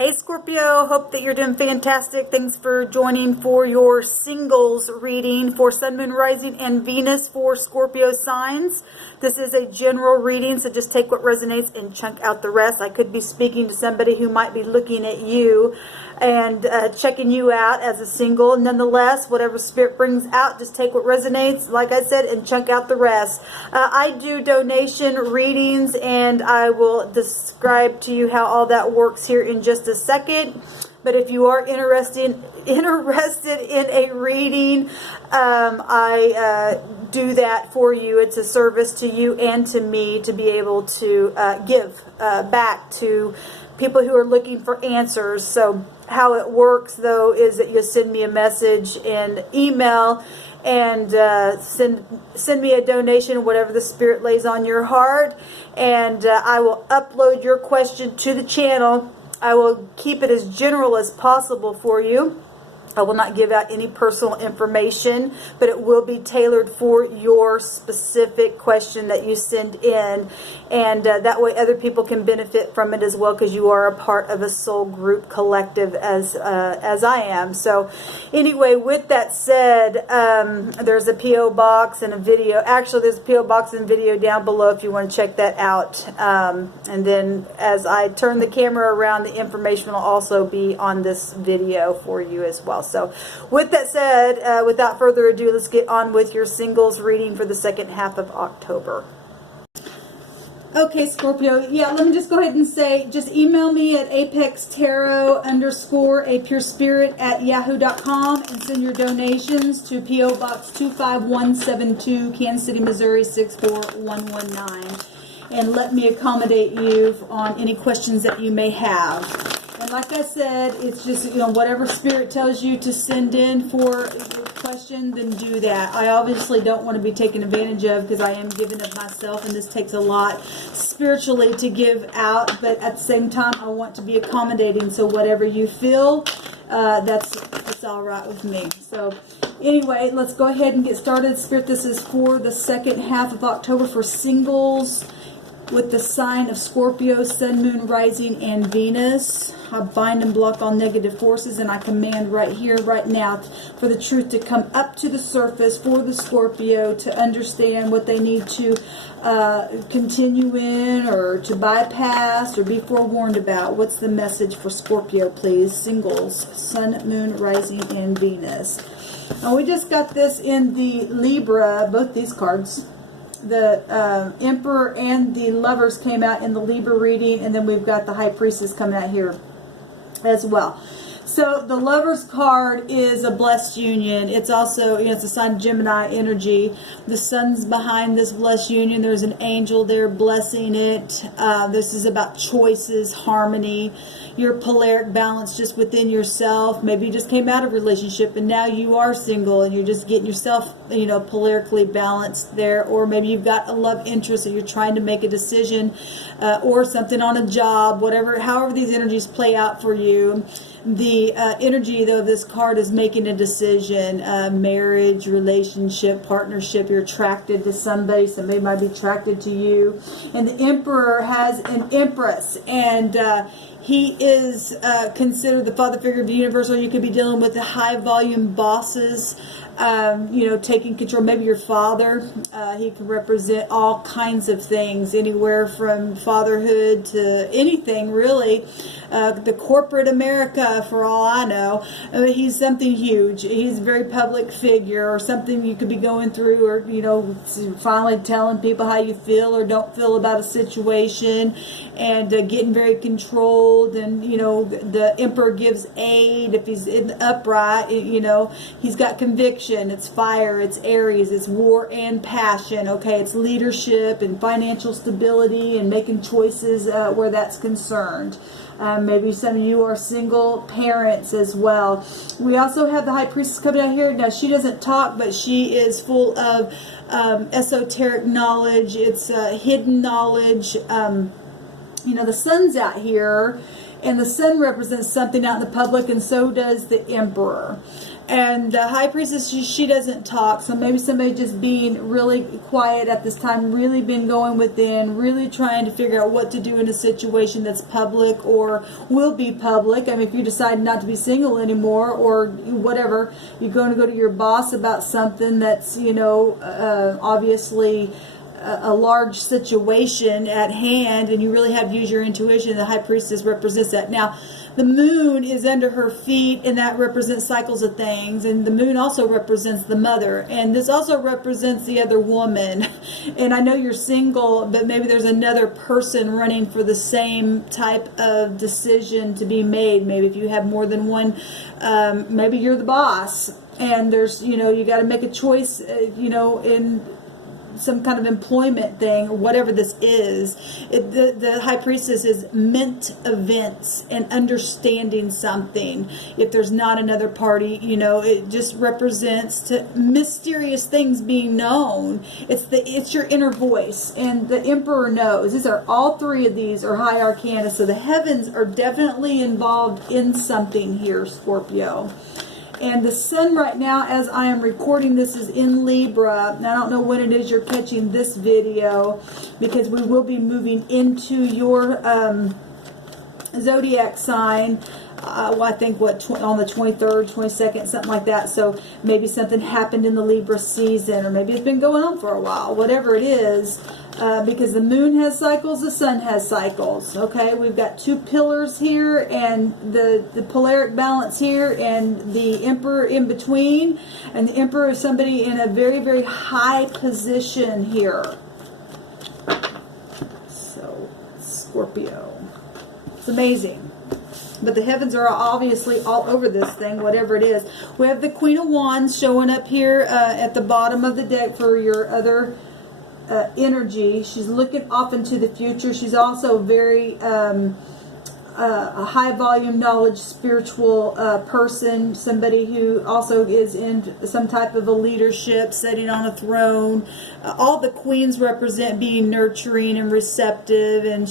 Hey Scorpio, hope that you're doing fantastic. Thanks for joining for your singles reading for Sun, Moon, Rising, and Venus for Scorpio signs. This is a general reading, so just take what resonates and chunk out the rest. I could be speaking to somebody who might be looking at you and checking you out as a single. Nonetheless, whatever spirit brings out, just take what resonates, like I said, and chunk out the rest. I do donation readings, and I will describe to you how all that works here in just a second. But if you are interested in a reading, I do that for you. It's a service to you and to me to be able to give back to people who are looking for answers. So how it works, though, is that you send me a message and email and send me a donation, whatever the spirit lays on your heart, and I will upload your question to the channel. I will keep it as general as possible for you. I will not give out any personal information, but it will be tailored for your specific question that you send in, and that way other people can benefit from it as well, because you are a part of a soul group collective as I am. So anyway, with that said, there's a P.O. box and a video. Actually, there's a P.O. box and video down below if you want to check that out. And then as I turn the camera around, the information will also be on this video for you as well. So with that said, without further ado, let's get on with your singles reading for the second half of October. Okay, Scorpio, yeah, let me just go ahead and say, just email me at apextarot_a purespirit@yahoo.com and send your donations to P.O. Box 25172, Kansas City, Missouri 64119. And let me accommodate you on any questions that you may have. And like I said, it's just, whatever spirit tells you to send in for a question, then do that. I obviously don't want to be taken advantage of, because I am giving of myself, and this takes a lot spiritually to give out, but at the same time, I want to be accommodating. So whatever you feel, that's all right with me. So anyway, let's go ahead and get started. Spirit, this is for the second half of October for singles with the sign of Scorpio, Sun, Moon, Rising, and Venus. I bind and block all negative forces, and I command right here, right now, for the truth to come up to the surface for the Scorpio to understand what they need to continue in, or to bypass, or be forewarned about. What's the message for Scorpio, please? Singles, Sun, Moon, Rising, and Venus. And we just got this in the Libra, both these cards. The Emperor and the Lovers came out in the Libra reading, and then we've got the High Priestess coming out here as well. So the Lovers card is a blessed union. It's also, it's a sign of Gemini energy. The sun's behind this blessed union. There's an angel there blessing it. This is about choices, harmony, your polaric balance just within yourself. Maybe you just came out of a relationship and now you are single and you're just getting yourself, polarically balanced there. Or maybe you've got a love interest and you're trying to make a decision or something on a job, however these energies play out for you. The energy, though, of this card is making a decision, marriage, relationship, partnership. You're attracted to somebody might be attracted to you. And the Emperor has an Empress, and he is considered the father figure of the universe, or you could be dealing with the high volume bosses, taking control. Maybe your father. He can represent all kinds of things, anywhere from fatherhood to anything, really. The corporate America, for all I know. He's something huge. He's a very public figure, or something you could be going through, or, finally telling people how you feel or don't feel about a situation, and getting very controlled. And, the Emperor gives aid if he's in the upright. He's got conviction. It's fire. It's Aries. It's war and passion. Okay, it's leadership and financial stability and making choices where that's concerned. Maybe some of you are single parents as well. We also have the High Priestess coming out here. Now, she doesn't talk, but she is full of esoteric knowledge. It's hidden knowledge. The sun's out here, And the sun represents something out in the public, and so does the emperor. And the high priestess, she doesn't talk, so maybe somebody just being really quiet at this time, really been going within, really trying to figure out what to do in a situation that's public or will be public. I mean, if you decide not to be single anymore or whatever, you're going to go to your boss about something that's, you know, obviously a large situation at hand, and you really have to use your intuition. The high priestess represents that. Now, the moon is under her feet, and that represents cycles of things. And the moon also represents the mother. And this also represents the other woman. And I know you're single, but maybe there's another person running for the same type of decision to be made. Maybe if you have more than one, maybe you're the boss. And there's, you know, you got to make a choice, you know, in some kind of employment thing or whatever this is. The high priestess is meant events and understanding something. If there's not another party, you know, it just represents mysterious things being known. It's your inner voice, and the emperor knows. These are all three of these are high arcana, so the heavens are definitely involved in something here, Scorpio. And the sun right now, as I am recording this, is in Libra. Now, I don't know when it is you're catching this video, because we will be moving into your zodiac sign. Well, I think on the 23rd, 22nd, something like that. So maybe something happened in the Libra season, or maybe it's been going on for a while. Whatever it is, because the moon has cycles, the sun has cycles. Okay, we've got two pillars here, and the polaric balance here, and the emperor in between. And the emperor is somebody in a very, very high position here. So, Scorpio. It's amazing. But the heavens are obviously all over this thing, whatever it is. We have the Queen of Wands showing up here at the bottom of the deck for your other energy. She's looking off into the future. She's also very a high volume knowledge, spiritual person, somebody who also is in some type of a leadership, sitting on a throne. All the queens represent being nurturing and receptive, and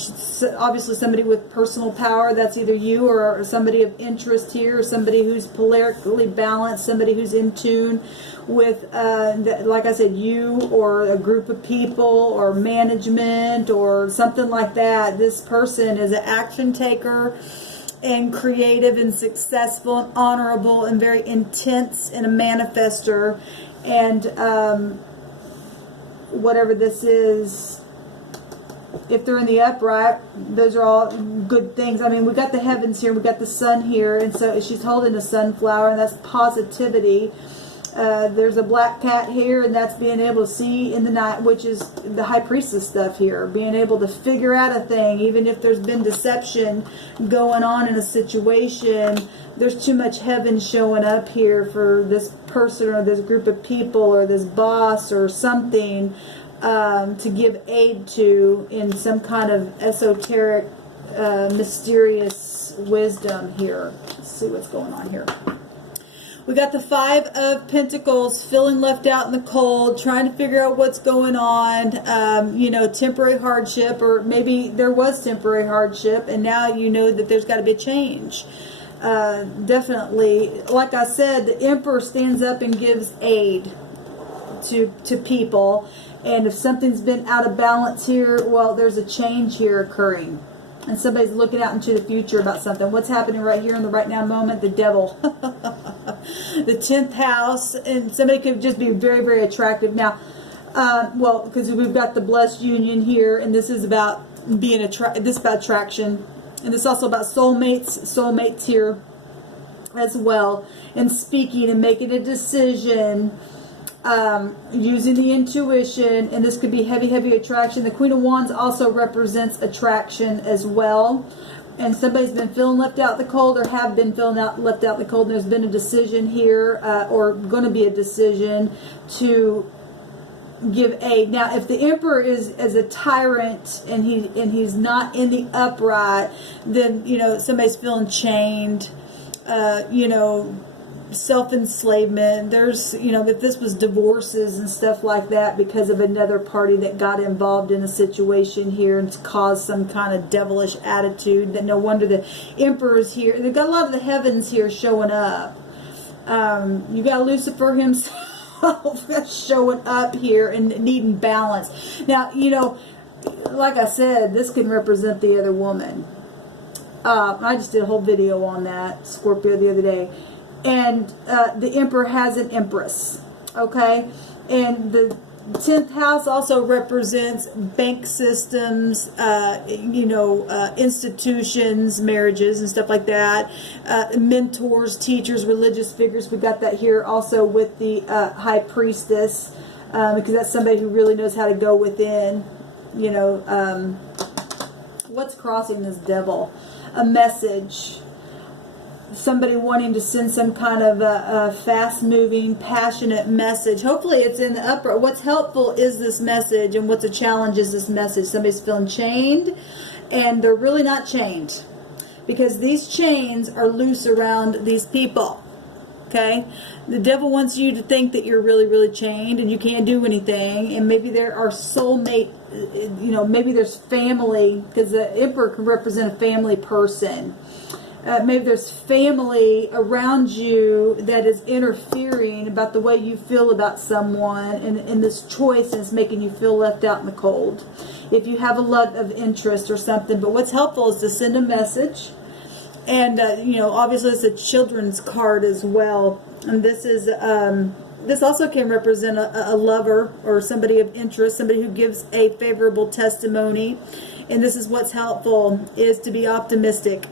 obviously somebody with personal power. That's either you or somebody of interest here, or somebody who's polarically balanced, somebody who's in tune with, like I said, you or a group of people or management or something like that. This person is an action taker and creative and successful and honorable and very intense and a manifester. And whatever this is, if they're in the upright, those are all good things. I mean, we got the heavens here, we got the sun here, and so she's holding a sunflower, and that's positivity. There's a black cat here, and that's being able to see in the night, which is the high priestess stuff here. Being able to figure out a thing, even if there's been deception going on in a situation. There's too much heaven showing up here for this person or this group of people or this boss or something to give aid to in some kind of esoteric, mysterious wisdom here. Let's see what's going on here. We got the Five of Pentacles, feeling left out in the cold, trying to figure out what's going on. You know, temporary hardship, or maybe there was temporary hardship, and now you know that there's got to be a change. Definitely, like I said, the Emperor stands up and gives aid to people. And if something's been out of balance here, well, there's a change here occurring. And somebody's looking out into the future about something. What's happening right here in the right now moment? The devil. The 10th house. And somebody could just be very, very attractive. Now, well, because we've got the blessed union here. And this is about being this is about attraction. And this is also about soulmates here as well. And speaking and making a decision. Using the intuition, and this could be heavy, heavy attraction. The Queen of Wands also represents attraction as well. And somebody's been feeling left out in the cold, or have been feeling left out in the cold, and there's been a decision here, or going to be a decision to give aid. Now, if the Emperor is a tyrant and he's not in the upright, then, you know, somebody's feeling chained, you know, self-enslavement. There's, you know, if this was divorces and stuff like that because of another party that got involved in a situation here and caused some kind of devilish attitude, that no wonder the Emperor's here. They've got a lot of the heavens here showing up. You got Lucifer himself showing up here and needing balance. Now, you know, like I said, this can represent the other woman. I just did a whole video on that, Scorpio, the other day. And the Emperor has an Empress, okay? And the 10th house also represents bank systems, you know, institutions, marriages and stuff like that. Mentors, teachers, religious figures. We got that here also with the High Priestess, because that's somebody who really knows how to go within. You know, what's crossing this devil? A message. Somebody wanting to send some kind of a fast-moving, passionate message. Hopefully it's in the upper. What's helpful is this message, and what's a challenge is this message. Somebody's feeling chained, and they're really not chained, because these chains are loose around these people. Okay? The devil wants you to think that you're really, really chained and you can't do anything, and maybe there are soulmate, you know, maybe there's family, because the Emperor can represent a family person. Maybe there's family around you that is interfering about the way you feel about someone, and this choice is making you feel left out in the cold. If you have a lot of interest or something, but what's helpful is to send a message. And, you know, obviously it's a children's card as well. And this is, this also can represent a lover or somebody of interest, somebody who gives a favorable testimony. And this is what's helpful, is to be optimistic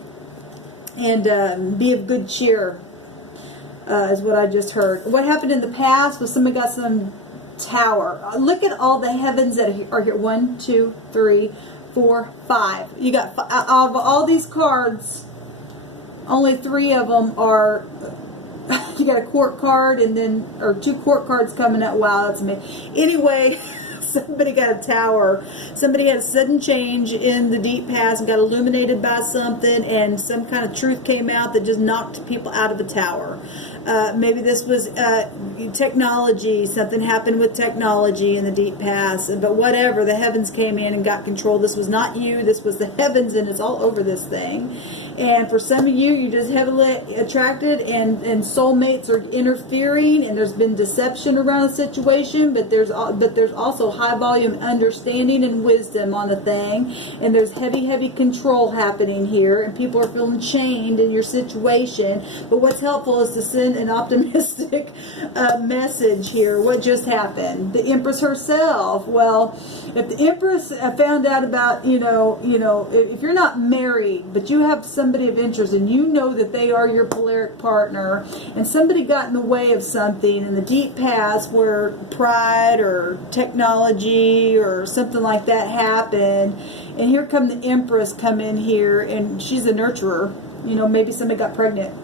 and be of good cheer, is what I just heard. What happened in the past was somebody got some tower. Look at all the heavens that are here. 1, 2, 3, 4, 5. You got, of all these cards, only 3 of them are, you got a court card, and then, or 2 court cards coming out. Wow, that's me. Anyway, somebody got a tower. Somebody had a sudden change in the deep past and got illuminated by something, and some kind of truth came out that just knocked people out of the tower. Maybe this was technology. Something happened with technology in the deep past. But whatever, the heavens came in and got control. This was not you. This was the heavens, and it's all over this thing. And for some of you, you're just heavily attracted, and soulmates are interfering, and there's been deception around the situation, but there's also high volume understanding and wisdom on the thing, and there's heavy control happening here, and people are feeling chained in your situation. But what's helpful is to send an optimistic message here. What just happened? The Empress herself. Well, if the Empress found out about, you know, if you're not married, but you have somebody of interest, and you know that they are your polaric partner, and somebody got in the way of something in the deep past where pride or technology or something like that happened, and here come the Empress come in here, and she's a nurturer. You know, maybe somebody got pregnant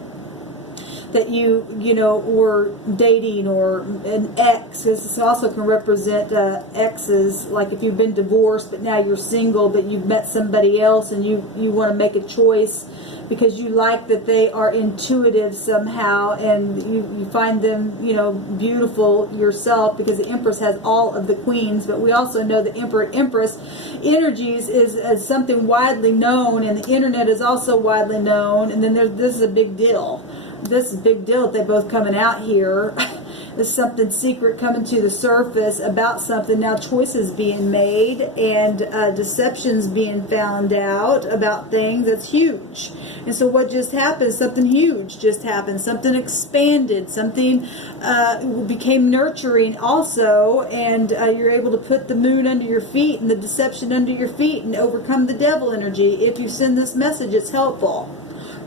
that you know, were dating, or an ex. This also can represent exes, like if you've been divorced but now you're single, but you've met somebody else, and you want to make a choice because you like that they are intuitive somehow, and you find them, you know, beautiful yourself, because the Empress has all of the queens. But we also know the Emperor Empress energies is something widely known, and the internet is also widely known. And then this is a big deal. This is a big deal that they're both coming out here. There's something secret coming to the surface about something. Now choices being made, and deceptions being found out about things. That's huge. And so what just happened? Something huge just happened. Something expanded. Something became nurturing also. And you're able to put the moon under your feet and the deception under your feet and overcome the devil energy. If you send this message, it's helpful,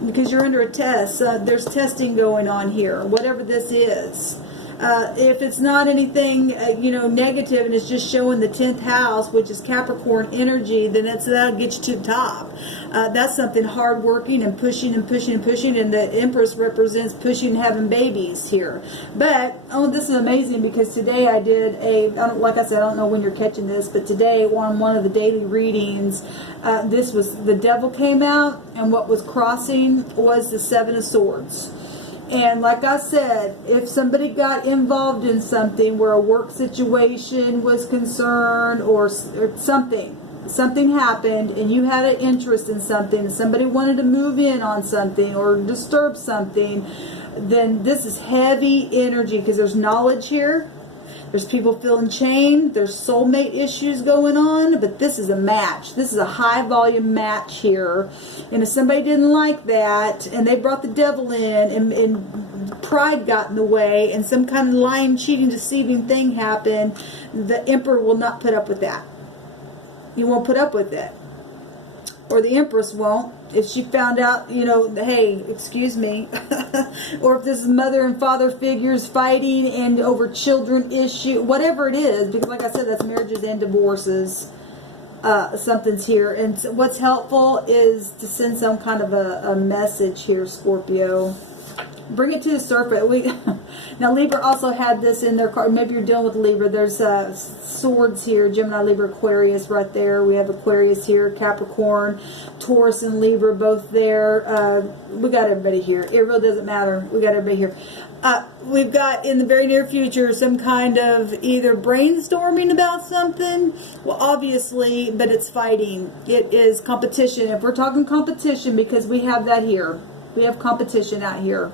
because you're under a test. There's testing going on here, whatever this is. If it's not anything, you know, negative, and it's just showing the 10th house, which is Capricorn energy, then that'll get you to the top. That's something hardworking and pushing and pushing and pushing, and the Empress represents pushing and having babies here. But, oh, this is amazing, because today I did like I said, I don't know when you're catching this, but today on one of the daily readings, the devil came out, and what was crossing was the 7 of Swords. And like I said, if somebody got involved in something where a work situation was concerned, or something happened and you had an interest in something, and somebody wanted to move in on something or disturb something, then this is heavy energy, because there's knowledge here. There's people feeling chained. There's soulmate issues going on. But this is a match. This is a high volume match here. And if somebody didn't like that, and they brought the devil in, and pride got in the way, and some kind of lying, cheating, deceiving thing happened, the Emperor will not put up with that. He won't put up with it. Or the Empress won't. If she found out, you know, hey, excuse me. Or if this is mother and father figures fighting and over children issue, whatever it is, because like I said, that's marriages and divorces. Something's here. And so what's helpful is to send some kind of a message here, Scorpio. Bring it to the surface. Now, Libra also had this in their card. Maybe you're dealing with Libra. There's swords here. Gemini, Libra, Aquarius right there. We have Aquarius here. Capricorn, Taurus, and Libra both there. We got everybody here. It really doesn't matter. We got everybody here. We've got in the very near future some kind of either brainstorming about something. Well, obviously, but it's fighting. It is competition. If we're talking competition, because we have that here. We have competition out here.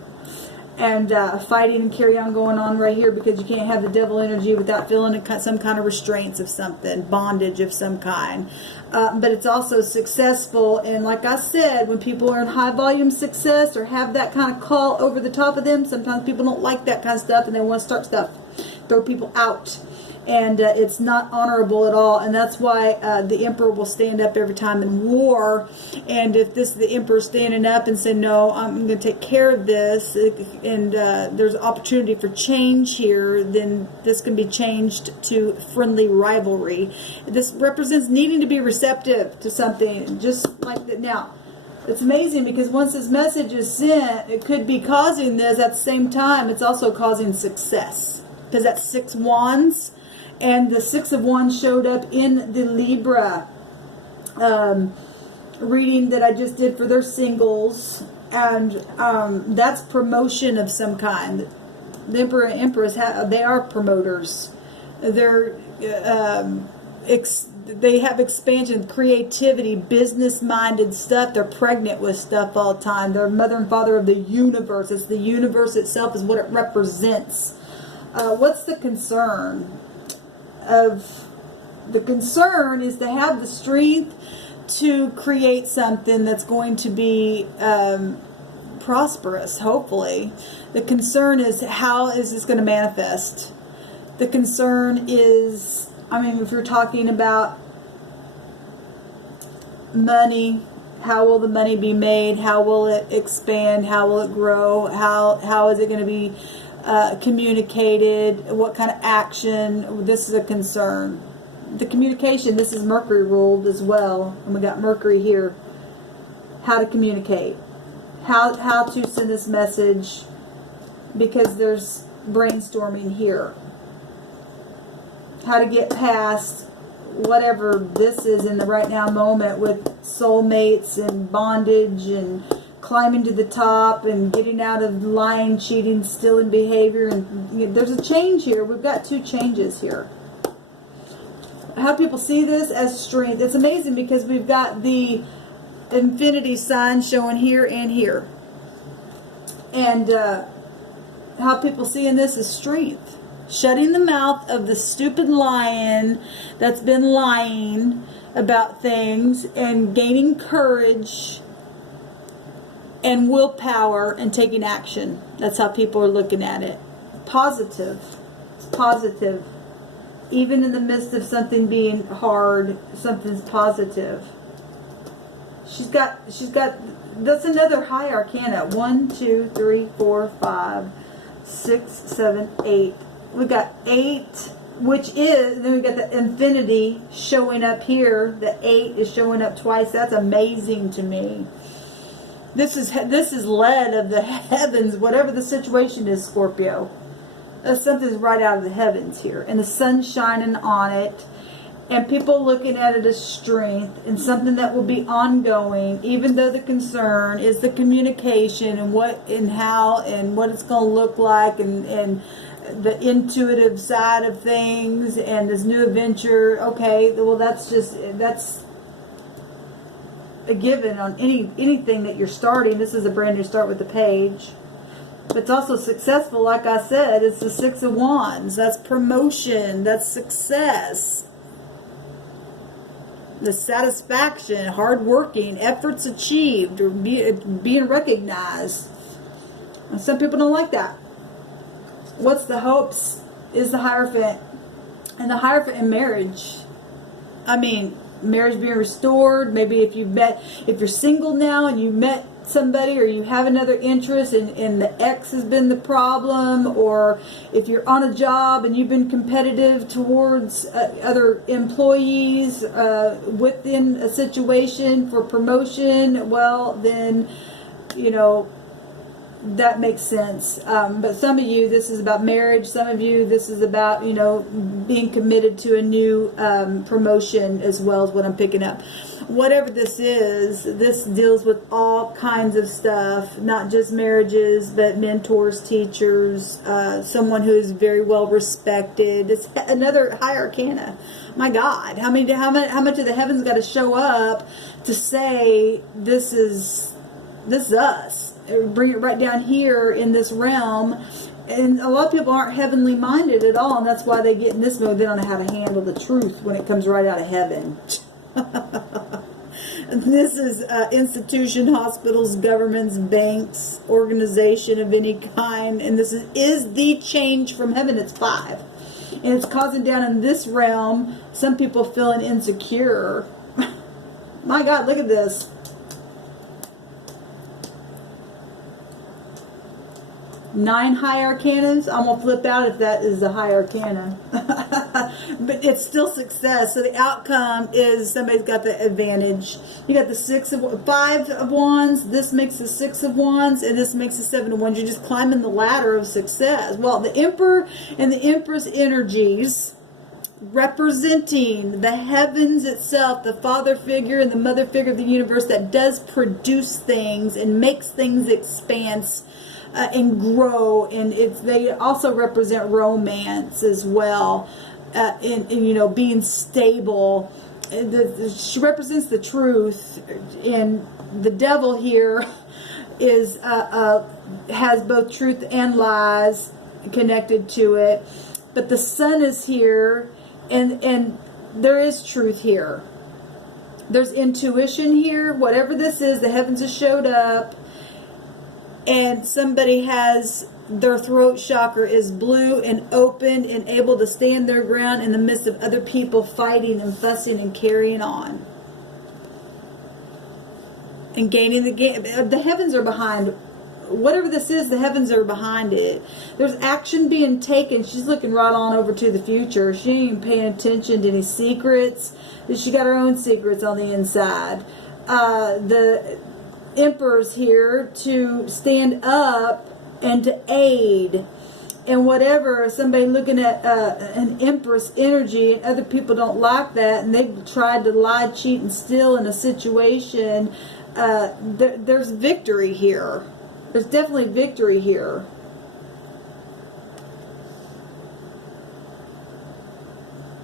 And fighting and carry on going on right here, because you can't have the devil energy without feeling some kind of restraints of something, bondage of some kind. But it's also successful. And like I said, when people are in high volume success or have that kind of call over the top of them, sometimes people don't like that kind of stuff and they want to start stuff, throw people out. And it's not honorable at all. And that's why the Emperor will stand up every time in war. And if this is the Emperor standing up and saying, no, I'm going to take care of this, and there's opportunity for change here, then this can be changed to friendly rivalry. This represents needing to be receptive to something, just like that. Now, it's amazing, because once this message is sent, it could be causing this. At the same time, it's also causing success, because that's 6 wands. And the 6 of Wands showed up in the Libra reading that I just did for their singles. And that's promotion of some kind. The Emperor and Empress, they are promoters. They have expansion, creativity, business-minded stuff. They're pregnant with stuff all the time. They're mother and father of the universe. It's the universe itself is what it represents. What's the concern? The concern is to have the strength to create something that's going to be prosperous, hopefully. The concern is, how is this going to manifest? The concern is, I mean, if you're talking about money, how will the money be made? How will it expand? How will it grow? How is it going to be communicated? What kind of action? This is a concern. The communication, this is Mercury ruled as well, and we got Mercury here. How to communicate, how to send this message, because there's brainstorming here. How to get past whatever this is in the right now moment with soulmates and bondage and climbing to the top and getting out of lying, cheating, stealing behavior. And you know, there's a change here. We've got 2 changes here. How people see this as strength. It's amazing, because we've got the infinity sign showing here and here. And how people seeing this is strength. Shutting the mouth of the stupid lion that's been lying about things, and gaining courage and willpower and taking action. That's how people are looking at it. Positive. It's positive. Even in the midst of something being hard, something's positive. She's got, that's another high arcana. 1, 2, 3, 4, 5, 6, 7, 8. We got 8, which is, then we got the infinity showing up here. The 8 is showing up twice. That's amazing to me. This is led of the heavens, whatever the situation is, Scorpio. Something's right out of the heavens here. And the sun's shining on it. and people looking at it as strength and something that will be ongoing, even though the concern is the communication and what and how and what it's going to look like, and the intuitive side of things and this new adventure. Okay, well, that's a given on anything that you're starting. This is a brand new start with the page. But it's also successful, like I said. It's the Six of Wands. That's promotion. That's success. The satisfaction, hard working, efforts achieved, or being recognized. And some people don't like that. What's the hopes is the Hierophant. And the Hierophant in marriage. I mean, marriage being restored. Maybe if you're single now and you met somebody, or you have another interest and the ex has been the problem, or if you're on a job and you've been competitive towards other employees within a situation for promotion, well, then, you know, that makes sense. But some of you, this is about marriage. Some of you, this is about, you know, being committed to a new promotion as well, is what I'm picking up. Whatever this is, this deals with all kinds of stuff, not just marriages, but mentors, teachers, someone who is very well respected. It's another high arcana. My God, how much of the heavens got to show up to say this is us? Bring it right down here in this realm. And a lot of people aren't heavenly minded at all, and that's why they get in this mode. They don't know how to handle the truth when it comes right out of heaven. This is institution, hospitals, governments, banks, organization of any kind, and this is the change from heaven. It's 5, and it's causing down in this realm some people feeling insecure. My God, look at this. 9 high arcanas. I'm going to flip out if that is a high arcana. But it's still success. So the outcome is somebody's got the advantage. You got the 5 of Wands. This makes the 6 of Wands. And this makes the 7 of Wands. You're just climbing the ladder of success. Well, the Emperor and the Empress energies, representing the heavens itself, the father figure and the mother figure of the universe that does produce things and makes things expand and grow, and they also represent romance as well, and you know, being stable. She represents the truth, and the devil here is has both truth and lies connected to it. But the sun is here, and there is truth here. There's intuition here. Whatever this is, the heavens have showed up. And somebody has their throat chakra is blue and open and able to stand their ground in the midst of other people fighting and fussing and carrying on. And gaining the game. The heavens are behind. Whatever this is, the heavens are behind it. There's action being taken. She's looking right on over to the future. She ain't even paying attention to any secrets. She got her own secrets on the inside. The Emperor's here to stand up and to aid, and whatever somebody looking at an Empress energy, and other people don't like that, and they've tried to lie, cheat, and steal in a situation. There's victory here. There's definitely victory here.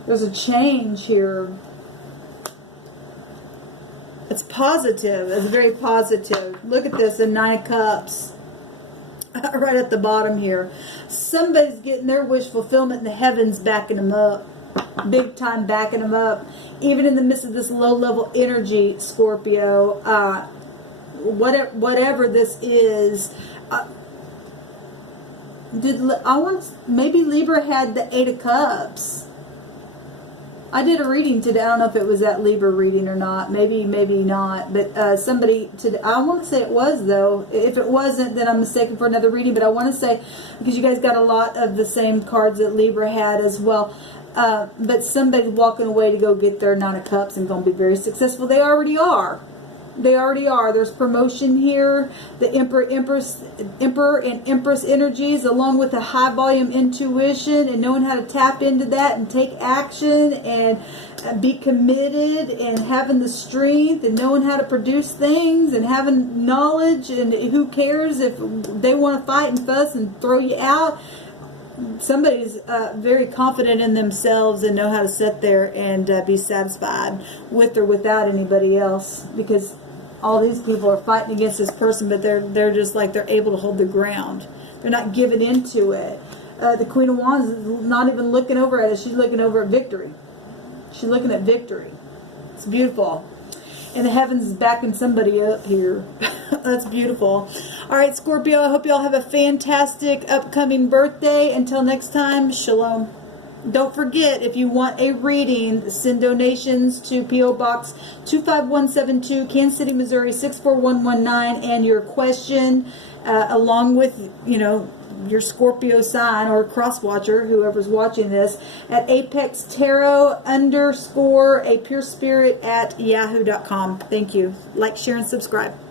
There's a change here. It's positive. It's very positive. Look at this, the 9 of Cups. Right at the bottom here. Somebody's getting their wish fulfillment, and the heavens backing them up. Big time backing them up. Even in the midst of this low-level energy, Scorpio. Whatever this is. Maybe Libra had the 8 of Cups. I did a reading today. I don't know if it was that Libra reading or not. Maybe not. But somebody today, I want to say it was, though. If it wasn't, then I'm mistaken for another reading. But I want to say, because you guys got a lot of the same cards that Libra had as well. But somebody's walking away to go get their 9 of Cups and going to be very successful. They already are. They already are. There's promotion here. The Emperor and Empress energies, along with a high volume intuition and knowing how to tap into that and take action and be committed and having the strength and knowing how to produce things and having knowledge, and who cares if they want to fight and fuss and throw you out. Somebody's very confident in themselves and know how to sit there and be satisfied with or without anybody else, because all these people are fighting against this person, but they're just like, they're able to hold their ground. They're not giving into it. The Queen of Wands is not even looking over at it. She's looking over at victory. She's looking at victory. It's beautiful. And the heavens is backing somebody up here. That's beautiful. All right, Scorpio, I hope you all have a fantastic upcoming birthday. Until next time, shalom. Don't forget, if you want a reading, send donations to P.O. Box 25172, Kansas City, Missouri 64119, and your question, along with, your Scorpio sign or cross watcher, whoever's watching this, at apextarot_a pure spirit at yahoo.com. Thank you. Like, share, and subscribe.